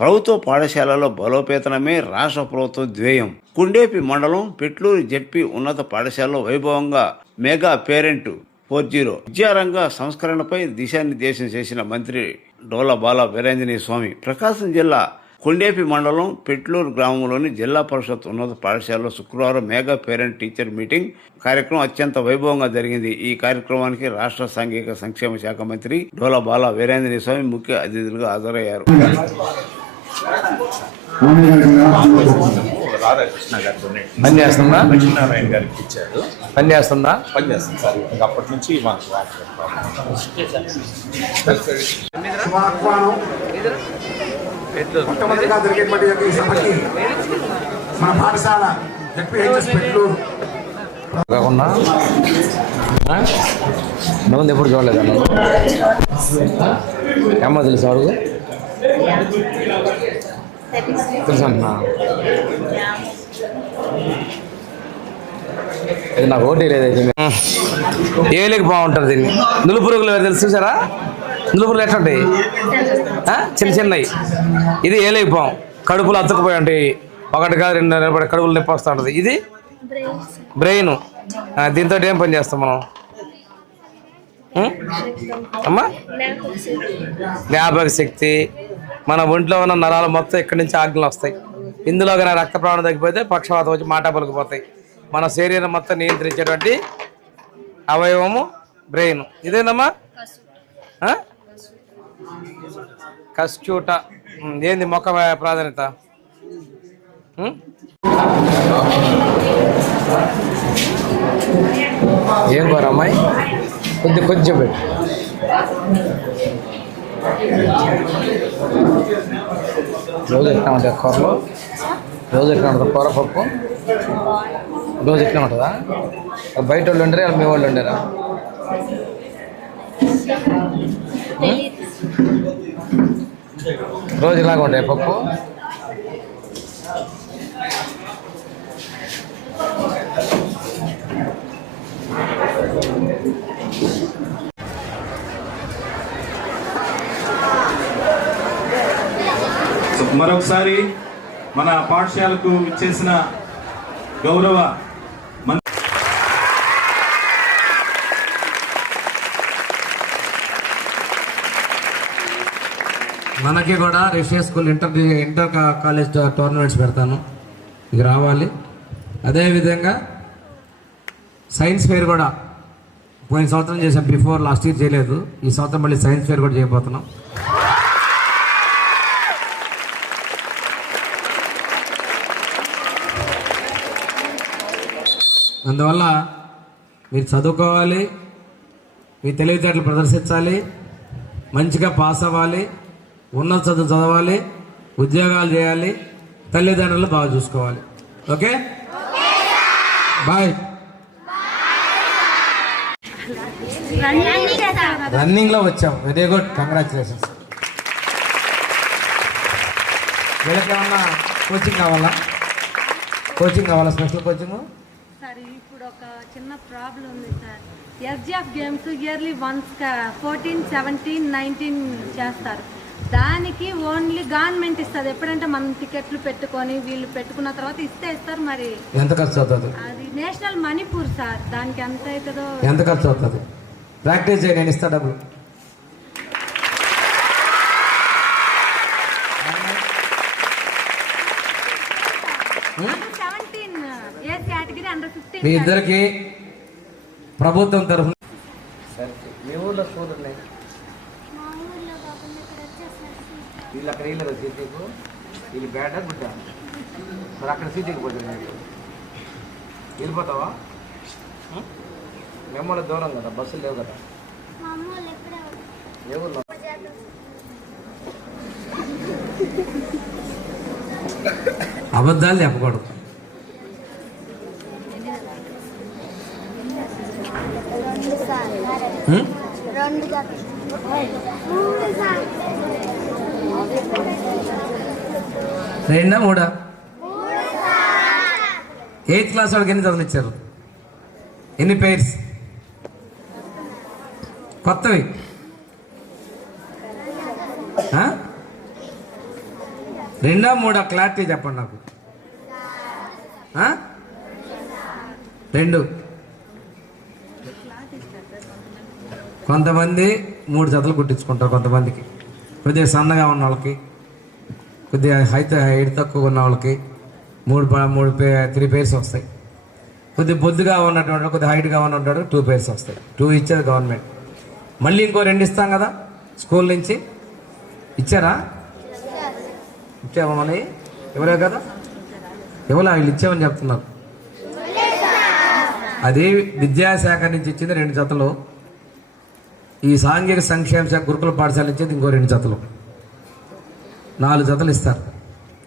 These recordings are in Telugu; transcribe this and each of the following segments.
ప్రభుత్వ పాఠశాలలో బలోపేతనమే రాష్ట్ర ప్రభుత్వ ధ్యేయం. కుండేపి మండలం పెట్లూరు జెడ్పీ ఉన్నత పాఠశాలలో వైభవంగా మెగా పేరెంట్ 40 విద్యారంగ సంస్కరణపై దిశానిర్దేశం చేసిన మంత్రి డోలా బాల వీరాంజనేయ స్వామి ప్రకాశం జిల్లా కొండేపి మండలం పెట్లూరు గ్రామంలోని జిల్లా పరిషత్ ఉన్నత పాఠశాలలో శుక్రవారం మెగా పేరెంట్ టీచర్ మీటింగ్ కార్యక్రమం అత్యంత వైభవంగా జరిగింది. ఈ కార్యక్రమానికి రాష్ట్ర సాంఘిక సంక్షేమ శాఖ మంత్రి డోలా బాల వీరాంజనేయ స్వామి ముఖ్య అతిథులుగా హాజరయ్యారు. పని చేస్తుందా? లక్ష్మీనారాయణ గారికి ఇచ్చారు. పని చేస్తుందా? పని చేస్తుంది సార్. ఇంకా అప్పటి నుంచి మాకు మొట్టమొదటిగా జరిగేటువంటి ఈ సభకి మన పాఠశాల జెడ్పీహెచ్ఎస్ పెట్లూరు కాకుండా ముందు ఎప్పుడు చూడలేదా? ఏమో తెలుసు అడుగు తెలుసు అంటున్నా. ఇది నాకు ఓటీ లేదైతే ఏలేకి బాగుంటుంది. దీన్ని నులుపురుగులు తెలుసు చూసారా? నులుపురుగులు ఎట్లా ఉంటాయి? చిన్న చిన్నవి. ఇది ఏలేకి బాగు, కడుపులు అతుక్కుపోయి ఉంటాయి. ఒకటి కాదు 2 నిలబడి కడుపులు నొప్పి వస్తూ ఉంటుంది. ఇది బ్రెయిన్. దీంతో ఏం పని చేస్తాం మనం అమ్మా? జ్ఞాపక శక్తి. మన ఒంట్లో ఉన్న నరాలు మొత్తం ఇక్కడి నుంచి ఆజ్ఞలు వస్తాయి. ఇందులో కానీ రక్త ప్రమాణం తగ్గిపోతే పక్షవాతం వచ్చి మాట పలుకుపోతాయి. మన శరీరం మొత్తం నియంత్రించేటువంటి అవయవము బ్రెయిన్. ఇదేందమ్మా? కస్క్యూట. ఏంది మొక్క ప్రాధాన్యత? ఏం కూర అమ్మాయి? కొంచెం పెట్టు. రోజు ఎట్లా ఉంటుంది కూరలో? రోజు ఎట్లా ఉంటుంది కూర పప్పు? రోజు ఎట్లా ఉంటుందా? బయట వాళ్ళు ఉండరా మీ వాళ్ళు ఉండరా? రోజు ఇలాగ ఉంటాయి పప్పు? మరొకసారి మన పాఠశాలకు ఇచ్చేసిన గౌరవ మనకి కూడా Rishiya school inter college tournaments పెడతాను, ఇది రావాలి. అదేవిధంగా సైన్స్ ఫేర్ కూడా పోయిన సంవత్సరం చేసాం, బిఫోర్ లాస్ట్ ఇయర్ చేయలేదు. ఈ సంవత్సరం మళ్ళీ సైన్స్ ఫేర్ కూడా చేయబోతున్నాం. అందువల్ల మీరు చదువుకోవాలి, మీ తెలివితేటలు ప్రదర్శించాలి, మంచిగా పాస్ అవ్వాలి, ఉన్నత చదువు చదవాలి, ఉద్యోగాలు చేయాలి, తల్లిదండ్రులు బాగా చూసుకోవాలి. Okay, bye. రన్నింగ్లో వచ్చాం, వెరీ గుడ్, కంగ్రాచులేషన్స్. వీళ్ళకి ఏమన్నా కోచింగ్ కావాలా? Special coaching? ఇప్పుడు ఒక చిన్న ప్రాబ్లం ఉంది sir. SGF games yearly once 14, 17, 19 చేస్తారు. దానికి ఓన్లీ గవర్నమెంట్ ఇస్తుంది. ఎప్పుడంటే మనం టికెట్లు పెట్టుకొని వీళ్ళు పెట్టుకున్న తర్వాత ఇస్తారు. మరి ఎంత ఖర్చు అవుతుంది? అది నేషనల్ మణిపూర్ సార్. దానికి ఎంత అవుతుందో? ఎంత ఖర్చు అవుతుంది? ప్రాక్టీస్ చేయి, నేను ఇస్తా డబ్బులు. మీ ఇద్దరికి ప్రభుత్వం తరఫున మీ ఊళ్ళో స్కూల్ ఉన్నాయి. వీళ్ళు అక్కడ వీళ్ళు సీటీకు, వీళ్ళు బ్యాడా గుడ్డ, మరి అక్కడ సీటీకి పోతుంది. వెళ్ళిపోతావా? మేము దూరం కదా, బస్సులు లేవు కదా. ఏ ఊళ్ళో? అబద్ధాలు చెప్పకూడదు. రెండా మూడా? 8th క్లాస్ వాళ్ళకి ఎన్ని చదువులు ఇచ్చారు? ఎన్ని పేర్స్ కొత్తవి? రెండా మూడా క్లారిటీ చెప్పండి నాకు. 2. కొంతమంది 3 జతలు కుట్టించుకుంటారు. కొంతమందికి కొద్దిగా సన్నగా ఉన్న వాళ్ళకి, కొద్దిగా హైట్ తక్కువ ఉన్న వాళ్ళకి 3 పేర్స్ వస్తాయి. కొద్దిగా బొద్దుగా ఉన్నటువంటి కొద్దిగా హైట్గా ఉన్నటువంటి 2 పేర్స్ వస్తాయి. 2 ఇచ్చేది గవర్నమెంట్. మళ్ళీ ఇంకో 2 ఇస్తాం కదా స్కూల్ నుంచి. ఇచ్చారా? ఇచ్చావా? మళ్ళీ ఇవ్వలే కదా, ఇవ్వలే. వీళ్ళు ఇచ్చామని చెప్తున్నారు. అది విద్యాశాఖ నుంచి ఇచ్చింది 2 జతలు. ఈ సాంఘిక సంక్షేమ శాఖ గురుకుల పాఠశాల ఇచ్చేది ఇంకో 2 జతలు. 4 జతలు ఇస్తారు.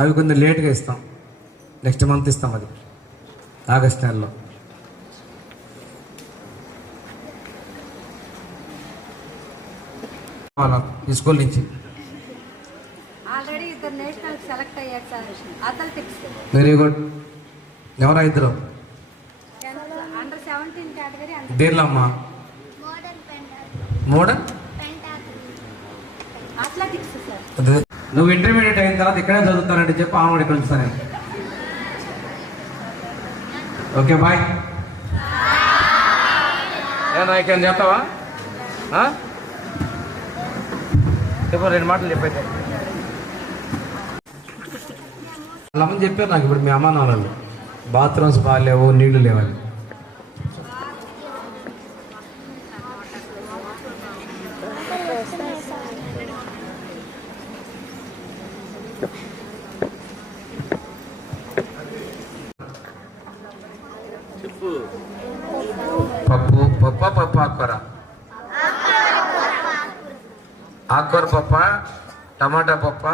అవి కొంచెం లేట్గా ఇస్తాం. నెక్స్ట్ మంత్ ఇస్తాం. అది ఆగస్ట్ నెలలో. ఈ స్కూల్ నుంచి ఆల్రెడీ 2 నేషనల్ సెలెక్ట్ అయ్యారు సార్. అథ్లెటిక్స్. Very good. ఎవరా 2? Under 17 category. దేనిలో అమ్మా? Modern athletics sir. నువ్వు ఇంటర్మీడియట్ అయిన తర్వాత ఇక్కడే చదువుతానంటే చెప్పి ఆమె ఇక్కడ ఉంచుతాను. Okay bye. నాయకని చెప్తావా? చెప్పు, 2 మాటలు చెప్పైతే. వాళ్ళమని చెప్పారు నాకు ఇప్పుడు మీ అమ్మ నాన్నలు బాత్రూమ్స్ బాగాలేవు, నీళ్లు లేవాలి. పప్పు ఆకుకూర, ఆకుకూర పప్ప, టమాటా పప్ప,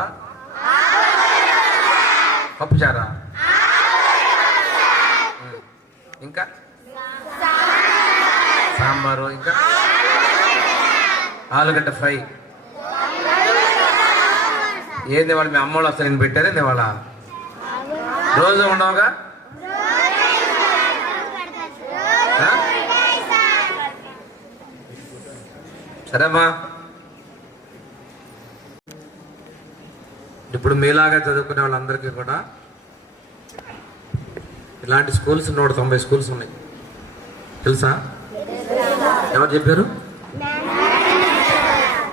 పప్పుచారా, ఇంకా సాంబారు, ఇంకా ఆలుగడ్డ ఫ్రై. ఏంది వాళ్ళు మీ అమ్మోళ్ళు అసలు నేను పెట్టారేంది వాళ్ళ? రోజు ఉండవుగా? సరేమ్మా. ఇప్పుడు మీలాగా చదువుకునే వాళ్ళందరికీ కూడా ఇలాంటి స్కూల్స్ 190 స్కూల్స్ ఉన్నాయి. తెలుసా? ఎవరు చెప్పారు?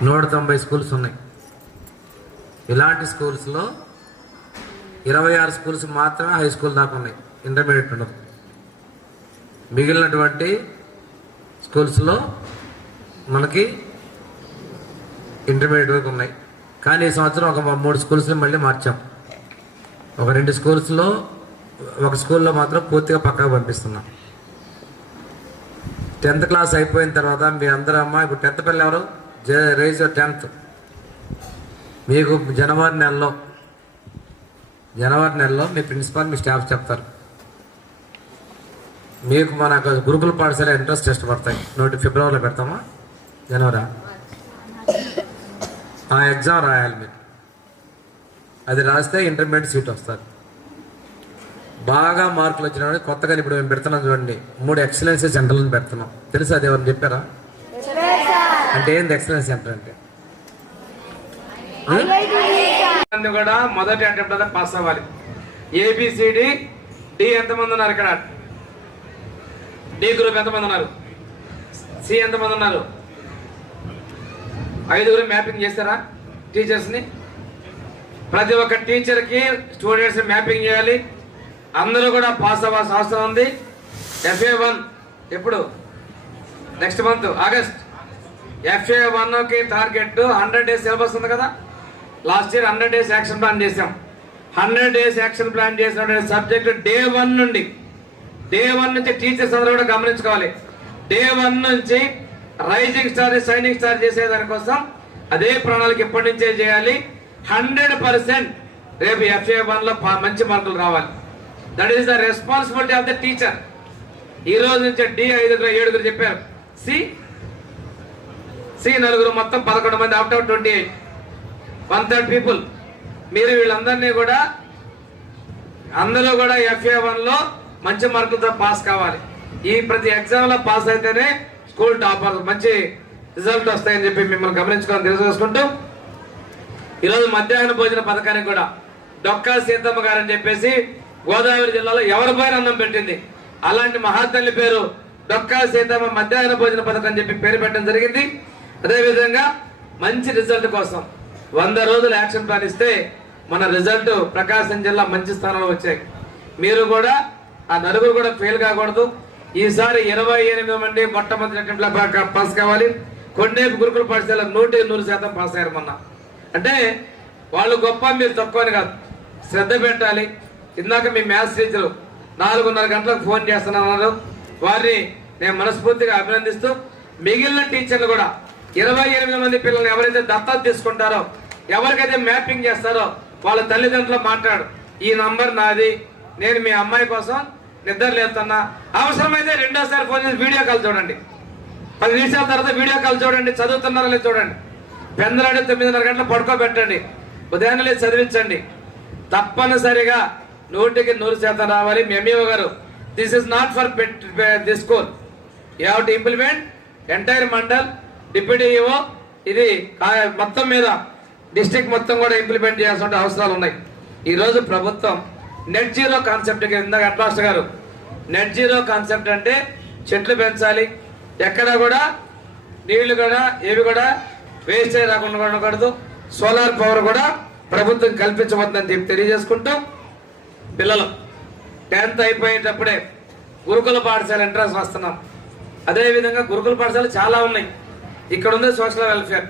190 స్కూల్స్ ఉన్నాయి. ఇలాంటి స్కూల్స్లో 26 స్కూల్స్ మాత్రమే హై స్కూల్ దాకా ఉన్నాయి. ఇంటర్మీడియట్ ఉండదు. మిగిలినటువంటి స్కూల్స్లో మనకి ఇంటర్మీడియట్ వరకు ఉన్నాయి. కానీ ఈ సంవత్సరం ఒక 3 స్కూల్స్ని మళ్ళీ మార్చాం. ఒక 2 స్కూల్స్లో, ఒక స్కూల్లో మాత్రం పూర్తిగా పక్కకు పంపిస్తున్నాం. 10th క్లాస్ అయిపోయిన తర్వాత మీ అందరూ అమ్మ ఇప్పుడు 10th పిల్లలు ఎవరు? Rise 10th. మీకు జనవరి నెలలో మీ ప్రిన్సిపాల్ మీ స్టాఫ్ చెప్తారు. మీకు మన గురుకుల పాఠశాల ఎంట్రన్స్ టెస్ట్ పడతాయి. ఫిబ్రవరిలో పెడతామా? జనవరి. ఆ ఎగ్జామ్ రాయాలి మీరు. అది రాస్తే ఇంటర్మీడియట్ సీట్ వస్తారు. బాగా మార్కులు వచ్చిన కొత్తగా ఇప్పుడు మేము పెడుతున్నాం చూడండి, 3 ఎక్సలెన్సీ సెంటర్లను పెడుతున్నాం. తెలుసా? అది ఎవరు చెప్పారా? అంటే ఏంది ఎక్సలెన్స్ సెంటర్ అంటే? కూడా మొదటి అటెంప్ట్ పాస్ అవ్వాలి. ఏబిసిడి డి ఎంతమంది ఉన్నారు ఇక్కడ? డి గ్రూప్ ఎంతమంది ఉన్నారు? సి ఎంతమంది ఉన్నారు? 5 మ్యాపింగ్ చేస్తారా టీచర్స్ని? ప్రతి ఒక్క టీచర్కి స్టూడెంట్స్ మ్యాపింగ్ చేయాలి. అందరూ కూడా పాస్ అవ్వాల్సిన అవసరం ఉంది. FA1 ఎప్పుడు? Next month August. FA1కి టార్గెట్ 100 డేస్ సిలబస్ ఉంది కదా. Last year 100 days action plan చేసాం. 100 డేస్ యాక్షన్ ప్లాన్ చేసిన సబ్జెక్ట్ డే 1 నుంచి టీచర్స్ అందరూ కూడా గమనించుకోవాలి. డే 1 నుంచి రైజింగ్ స్టార్, షైనింగ్ స్టార్ చేసేదానికోసం అదే ప్రణాళిక ఇప్పటి నుంచే చేయాలి. 100% రేపు FA1లో మంచి మార్కులు రావాలి. That is the responsibility of the teacher. ఈ రోజు నుంచి డి 7 చెప్పారు. సి 4 మొత్తం 11 మంది అవుట్ ఆఫ్ 28, 1/3 పీపుల్. మీరు వీళ్ళందరినీ కూడా అందరూ కూడా FA1లో మంచి మార్కులతో పాస్ కావాలి. ఈ ప్రతి ఎగ్జామ్లో పాస్ అయితేనే స్కూల్ టాపర్, మంచి రిజల్ట్ వస్తాయని చెప్పి మిమ్మల్ని గమనించుకొని తెలియజేసుకుంటూ, ఈరోజు మధ్యాహ్న భోజన పథకానికి కూడా డొక్కా సీతమ్మ గారు అని చెప్పేసి గోదావరి జిల్లాలో ఎవరిపైన అన్నం పెట్టింది. అలాంటి మహాతల్లి పేరు డొక్కా సీతమ్మ మధ్యాహ్న భోజన పథకం అని చెప్పి పేరు పెట్టడం జరిగింది. అదేవిధంగా మంచి రిజల్ట్ కోసం 100 రోజులు యాక్షన్ ప్లాన్ ఇస్తే మన రిజల్ట్ ప్రకాశం జిల్లా మంచి స్థానంలో వచ్చాయి. మీరు కూడా ఆ నలుగురు కూడా ఫెయిల్ కాకూడదు. ఈసారి 28 మంది మొట్టమొదటి అటెంప్ట్లో పాస్ కావాలి. కొండేపు గురుకుల పాఠశాల 100% పాస్ అయ్యారు మొన్న. అంటే వాళ్ళు గొప్ప, మీరు తక్కువ అని కాదు, శ్రద్ధ పెట్టాలి. ఇందాక మీ మ్యాథ్స్ టీచరు 4:30 గంటలకు ఫోన్ చేస్తున్నారు. వారిని నేను మనస్ఫూర్తిగా అభినందిస్తూ మిగిలిన టీచర్లు కూడా 28 మంది పిల్లల్ని ఎవరైతే దత్తత తీసుకుంటారో, ఎవరికైతే మ్యాపింగ్ చేస్తారో వాళ్ళ తల్లిదండ్రులు మాట్లాడు, ఈ నంబర్ నాది, నేను మీ అమ్మాయి కోసం నిద్ర లేస్తున్నా, అవసరమైతే రెండోసారి ఫోన్ చేసి వీడియో కాల్ చూడండి, 10 నిమిషాల తర్వాత వీడియో కాల్ చూడండి, చదువుతున్నారా లేదు చూడండి. పెందలాడి 9:30 గంటలు పడుకోబెట్టండి, ఉదయాన్నే లేదు చదివించండి. తప్పనిసరిగా 100% రావాలి. మీ ఎంఈఓ గారు, this is not for this school, you have to implement entire mandal, deputy EO, ఇది మొత్తం మీద డిస్ట్రిక్ట్ మొత్తం కూడా ఇంప్లిమెంట్ చేయాల్సిన అవసరాలు ఉన్నాయి. ఈరోజు ప్రభుత్వం నెట్ జీరో కాన్సెప్ట్, ఇందాక అట్లాస్ట్ గారు, నెట్ జీరో కాన్సెప్ట్ అంటే చెట్లు పెంచాలి, ఎక్కడ కూడా నీళ్లు కూడా ఏవి కూడా వేస్ట్ రాకుండా ఉండకూడదు, సోలార్ పవర్ కూడా ప్రభుత్వం కల్పించబోతుందని చెప్పి తెలియజేసుకుంటూ, పిల్లలు 10th అయిపోయేటప్పుడే గురుకుల పాఠశాల ఎంట్రన్స్ వస్తున్నాం. అదేవిధంగా గురుకుల పాఠశాలలు చాలా ఉన్నాయి. ఇక్కడ ఉంది సోషల్ వెల్ఫేర్,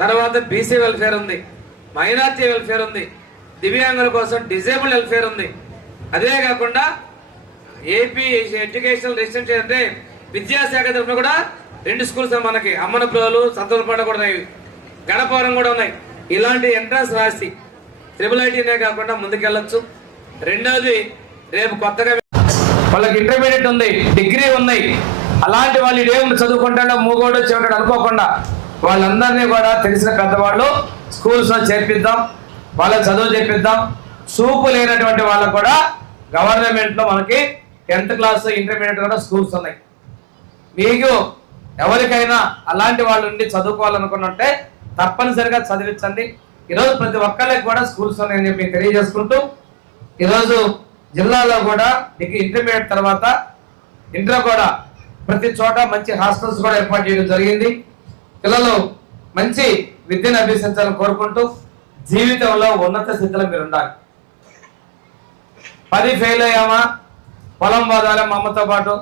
తర్వాత బీసీ వెల్ఫేర్ ఉంది, మైనార్టీ వెల్ఫేర్ ఉంది, దివ్యాంగుల కోసం డిజేబుల్ వెల్ఫేర్ ఉంది. అదే కాకుండా ఏపీ ఎడ్యుకేషనల్ రెసిడెన్సీ అంటే విద్యాశాఖ తరఫున కూడా 2 స్కూల్స్ మనకి, అమ్మనప్రోలు, సంతోలపాట కూడా ఉన్నాయి, గణపవరం కూడా ఉన్నాయి. ఇలాంటి ఎంట్రన్స్ రాసి IIITనే కాకుండా ముందుకెళ్ళొచ్చు. రెండోది, రేపు కొత్తగా వాళ్ళకి ఇంటర్మీడియట్ ఉంది, డిగ్రీ ఉన్నాయి, అలాంటి వాళ్ళు ఇదేం చదువుకుంటాడో మూగోడో చెవిటాడు అనుకోకుండా వాళ్ళందరినీ కూడా తెలిసిన పెద్దవాళ్ళు స్కూల్స్లో చేర్పిద్దాం, వాళ్ళకి చదువు చేపిద్దాం. చూపు లేనటువంటి వాళ్ళకు కూడా గవర్నమెంట్లో మనకి 10th క్లాస్ ఇంటర్మీడియట్ కూడా స్కూల్స్ ఉన్నాయి. మీకు ఎవరికైనా అలాంటి వాళ్ళు ఉండి చదువుకోవాలనుకున్నట్టే తప్పనిసరిగా చదివించండి. ఈరోజు ప్రతి ఒక్కళ్ళకి కూడా స్కూల్స్ ఉన్నాయని చెప్పి తెలియజేసుకుంటూ, ఈరోజు జిల్లాలో కూడా డిగ్రీ ఇంటర్మీడియట్ తర్వాత ఇంటర్ కూడా ప్రతి చోట మంచి హాస్టల్స్ కూడా ఏర్పాటు చేయడం జరిగింది. పిల్లలు మంచి విద్యను అభ్యసించాలని కోరుకుంటూ, జీవితంలో ఉన్నత స్థితిలో మీరు ఉండాలి. 10 ఫెయిల్ అయ్యామా, పొలం పోదాలి, మా అమ్మతో పాటు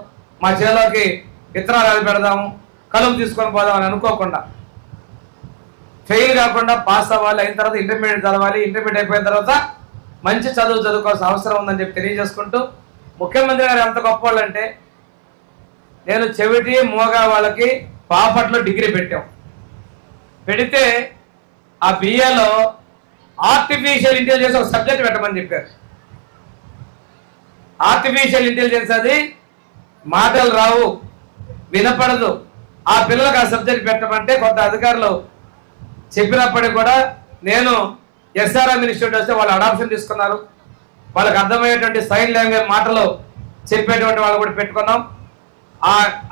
మా చేలోకి విత్తనాలు పెడదాము, కలుపు తీసుకొని పోదామని అనుకోకుండా ఫెయిల్ కాకుండా పాస్ అవ్వాలి. అయిన తర్వాత ఇంటర్మీడియట్ చదవాలి, ఇంటర్మీడియట్ అయిపోయిన తర్వాత మంచి చదువు చదువుకోవాల్సిన అవసరం ఉందని చెప్పి తెలియజేసుకుంటూ, ముఖ్యమంత్రి గారు ఎంత గొప్పవాళ్ళు అంటే, నేను చెవిటి మోగా వాళ్ళకి బాపట్లో డిగ్రీ పెడితే ఆ బిఏలో ఆర్టిఫిషియల్ ఇంటెలిజెన్స్ ఒక సబ్జెక్ట్ పెట్టమని చెప్పారు. ఆర్టిఫిషియల్ ఇంటెలిజెన్స్ అది మాటలు రావు, వినపడదు, ఆ పిల్లలకు ఆ సబ్జెక్ట్ పెట్టమంటే కొంత అధికారులు చెప్పినప్పటికీ కూడా నేను SRM ఇన్స్టిట్యూట్ వస్తే వాళ్ళు అడాప్షన్ తీసుకున్నారు. వాళ్ళకి అర్థమయ్యేటువంటి సైన్ లాంగ్వేజ్ మాటలు చెప్పేటువంటి వాళ్ళు కూడా పెట్టుకున్నాం.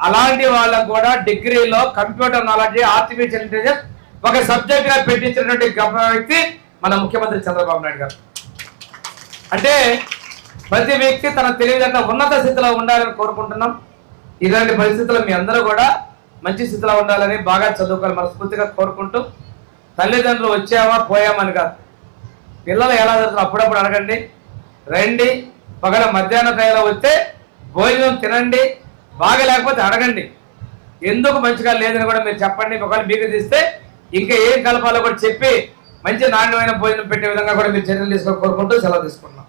అలాంటి వాళ్ళకు కూడా డిగ్రీలో కంప్యూటర్ నాలెడ్జ్, ఆర్టిఫిషియల్ ఇంటెలిజెన్స్ ఒక సబ్జెక్ట్ గా పెట్టించినటువంటి గొప్ప వ్యక్తి మన ముఖ్యమంత్రి చంద్రబాబు నాయుడు గారు. అంటే ప్రతి వ్యక్తి తన తెలివితేటల ఉన్నత స్థితిలో ఉండాలని కోరుకుంటున్నాం. ఇలాంటి పరిస్థితుల్లో మీ అందరూ కూడా మంచి స్థితిలో ఉండాలని, బాగా చదువుకోవాలి మనస్ఫూర్తిగా కోరుకుంటూ, తల్లిదండ్రులు వచ్చామా పోయామని కాదు, పిల్లలు ఎలా చదువుతారు అప్పుడప్పుడు అడగండి, రండి, పగల మధ్యాహ్న టైంలో వస్తే భోజనం తినండి, బాగా లేకపోతే అడగండి, ఎందుకు మంచిగా లేదని కూడా మీరు చెప్పండి. ఒకవేళ మీకు తీస్తే ఇంకా ఏం కలపాలో కూడా చెప్పి మంచి నాణ్యమైన భోజనం పెట్టే విధంగా కూడా మీరు చర్యలు తీసుకో కోరుకుంటూ సెలవు తీసుకుంటున్నాం.